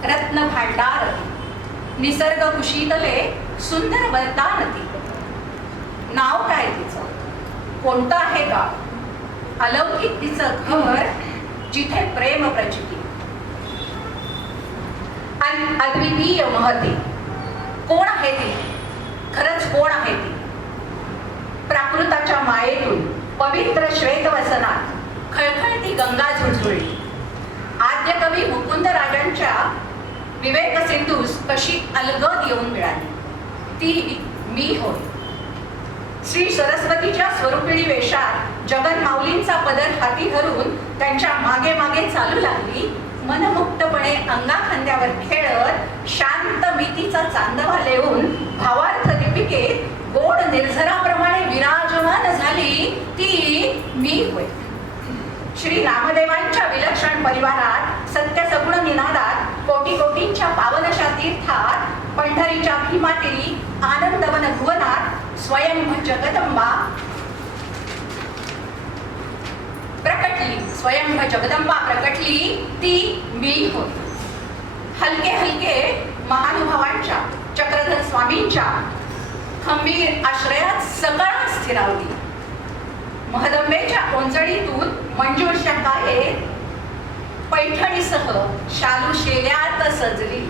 रत्न भांडार निसर्ग कुशीतले सुंदर वरदानती. नाव काय तिचं, कोणतं आहे गाव, अलौकिक तिचं घर जिथे प्रेम प्रचिती, अद्वितीय महती. कोण आहे ती, खरंच कोण आहे ती. प्राकृताच्या मायेतून पवित्र श्वेतवसनात खळखळती गंगा झुळझुळली. आद्य कवी मुकुंद राजांच्या विवेक सिंधूस कशी अलगद येऊन मिळाली, ती मी होय. श्री सरस्वतीच्या स्वरूपिणी वेशात जगन माऊलींचा पदर हाती धरून त्यांच्या मागे मागे चालू लागली. मनमुक्तपणे अंगाखांद्यावर खेळत शांत मितीचा चांदवा लेऊन भावार्थ दीपिकेत गोड निर्झराप्रमाणे विराजमान झाली, ती मी होय. श्री रामदेवांच्या विलक्षण परिवारात सत्य सगुण निनादात कोटी कोटींच्या पावनशा तीर्थात पंढरीच्या भीमातीरी आनंदवन भुवनात स्वयंभ जगदंबा प्रकटली. स्वयंभ जगदंबा प्रकटली, ती मी होय. हलके हलके महानुभावांच्या चक्रधर स्वामींच्या खंबीर आश्रयात सकळ स्थिरावली. महदंबेच्या ओंजळीतून मंजूर शकायेत पैठणीसह शालू शेल्यात सजली.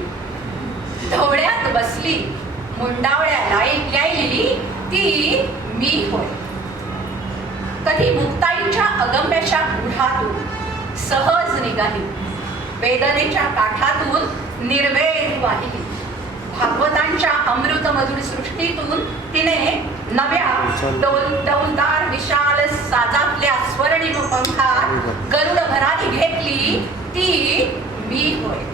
ढवळ्यात बसली, मुंडावळ्या लायली, ती मी होय. कधी मुक्ताईच्या अगम्याच्या गुढातून सहज निघाली, वेदनेच्या काठातून निर्वेद वाहिली. भागवतांच्या अमृत मधुर सृष्टीतून तिने नव्या डौलदार विशाल साजातल्या स्वर्णिम पंखात गरुड भरारी घेतली, ती मी होय.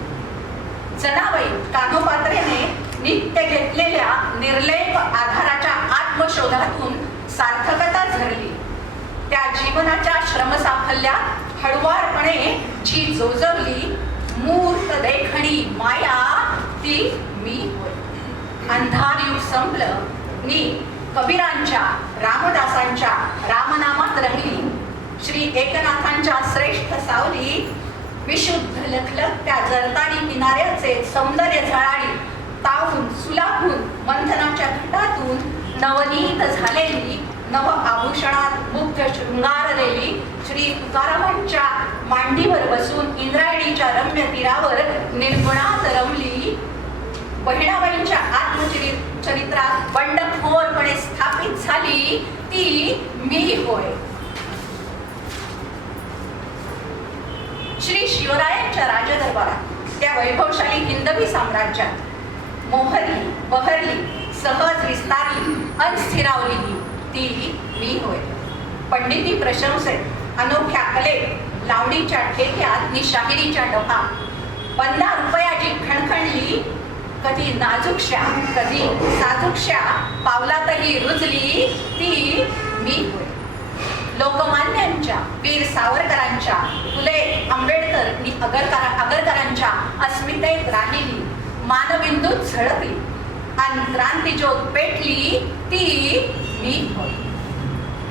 जनाबाई कानोपात्रेने नित्य घेतलेल्या निर्लेप आधाराच्या आत्मशोधातून सार्थकता झरली. त्या जीवनाच्या श्रमसाफल्यात हळुवारपणे जी जोजवली मूर्त देखणी माया, ती मी होय. अंधार युग संपलं नि कबीरांच्या रामदासांच्या रामनामात रंगली. श्री एकनाथांच्या श्रेष्ठ सावली विशुद्ध लखलख त्या जरतारी किनाऱ्याचे सौंदर्य झळाळी. तावून सुलाखून मंथनाच्या घटातून नवनीत झालेली, नव आभूषणात मुग्ध शृंगारलेली श्री तुकारामांच्या मांडीवर बसून इंद्रायणीच्या रम्य तीरावर निर्गुणात रमली. बहिणाबाईंच्या आत्मचरित्रात बंडखोरपणे स्थापित झाली, ती मी होय. श्री शिवरायांच्या राजदरबारात त्या वैभवशाली हिंदवी साम्राज्यात मोहरली, बहरली, सहज विस्तारली, अस्थिरावली, ती मी होय. पंडिती प्रशंसेत अनोख्या कलेत लावणीच्या ठेक्यात नि शाहिरीच्या डफा 15 रुपयाची खणखणली. कधी नाजूकशा कधी साजूकशा पावलातही रुजली, ती मी होय. लोकमान्यांच्या वीर सावरकरांच्या फुले आंबेडकर नि आगरकरांच्या अस्मितेत राहिली. मानबिंदूत झळकली आणि क्रांतिज्योत पेटली, ती मी होय.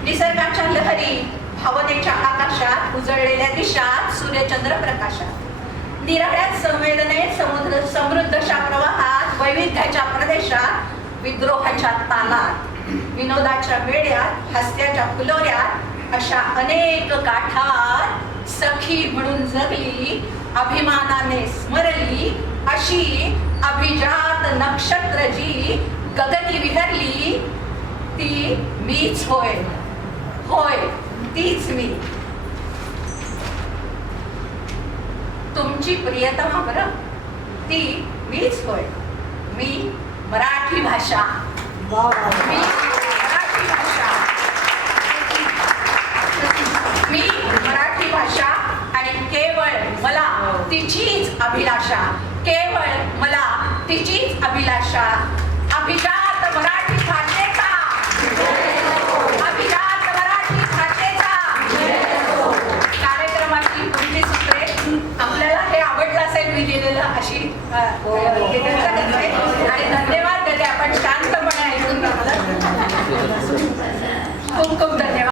निसर्गाच्या लहरी भावनेच्या आकाशात उजळलेल्या दिशात सूर्यचंद्र प्रकाशात निराळ्यात संवेदनेत समुद्र समृद्धशा प्रवाहात वैविध्याच्या प्रदेशात विद्रोहाच्या तालात विनोदाच्या वेड्यात हास्याच्या फुलोऱ्यात अशा अनेक काठात सखी म्हणून जगली. अभिमानाने स्मरली अशी अभिजात नक्षत्र जी गगनी विहरली, ती मीच होय. होय, तीच मी. तुमची प्रियतमा बरं, ती मीच होय. मी मराठी भाषा, मी मराठी भाषा, मी मराठी भाषा आणि केवळ मला तिचीच अभिलाषा, केवळ मला तिचीच अभिलाषा. अभिजात मराठी भाषेचा, अभिजात मराठी भाषेचा. कार्यक्रमाची पुढची सूत्रे आपल्याला हे आवडलं असेल मी लिहिलेलं अशी आणि धन्यवाद. आपण शांतपणे ऐकून खूप खूप धन्यवाद.